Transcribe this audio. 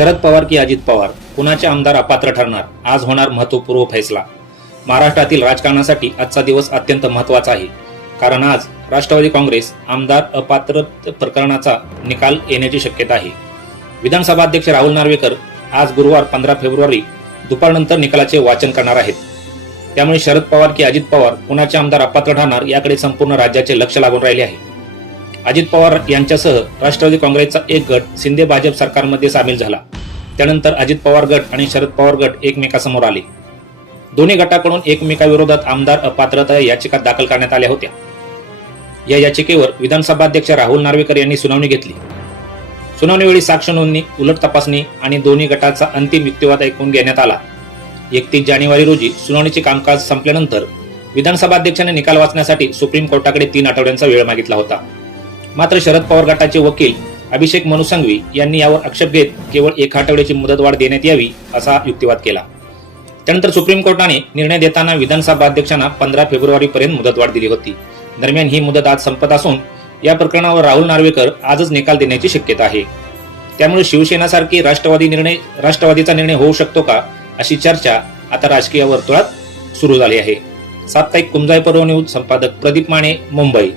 शरद पवार की अजित पवार कुणाचे आमदार अपात्र ठरणार? आज होणार महत्वपूर्व फैसला. महाराष्ट्रातील राजकारणासाठी आजचा दिवस अत्यंत महत्त्वाचा आहे. कारण आज राष्ट्रवादी काँग्रेस आमदार अपात्र प्रकरणाचा निकाल येण्याची शक्यता आहे. विधानसभा अध्यक्ष राहुल नार्वेकर आज गुरुवार पंधरा फेब्रुवारी दुपारनंतर निकालाचे वाचन करणार आहेत. त्यामुळे शरद पवार की अजित पवार कुणाचे आमदार अपात्र ठरणार याकडे संपूर्ण राज्याचे लक्ष लागून राहिले आहे. अजित पवार यांच्यासह राष्ट्रवादी काँग्रेसचा एक गट शिंदे भाजप सरकारमध्ये सामील झाला. त्यानंतर अजित पवार गट आणि शरद पवार गट एकमेकासमोर आले. दोन्ही गटाकडून एकमेकाविरोधात आमदार अपात्रता याचिका दाखल करण्यात आल्या होत्या. या याचिकेवर विधानसभा अध्यक्ष राहुल नार्वेकर यांनी सुनावणी घेतली. सुनावणीवेळी साक्ष नोंदणी उलट तपासणी आणि दोन्ही गटाचा अंतिम युक्तिवाद ऐकून घेण्यात आला. एकतीस जानेवारी रोजी सुनावणीचे कामकाज संपल्यानंतर विधानसभा अध्यक्षांनी निकाल वाचण्यासाठी सुप्रीम कोर्टाकडे तीन आठवड्यांचा वेळ मागितला होता. मात्र शरद पवार गटाचे वकील अभिषेक मनु संघवी यांनी यावर आक्षेप घेत केवळ एक आठवड्याची मुदतवाढ देण्यात यावी असा युक्तिवाद केला. त्यानंतर सुप्रीम कोर्टाने निर्णय देताना विधानसभा अध्यक्षांना पंधरा फेब्रुवारीपर्यंत मुदतवाढ दिली होती. दरम्यान ही मुदत आज संपत असून या प्रकरणावर राहुल नार्वेकर आजच निकाल देण्याची शक्यता आहे. त्यामुळे शिवसेनासारखी राष्ट्रवादी निर्णय राष्ट्रवादीचा निर्णय होऊ शकतो का अशी चर्चा आता राजकीय वर्तुळात सुरू झाली आहे. साप्ताहिक कुंजाई पर्व न्यूज संपादक प्रदीप माने मुंबई.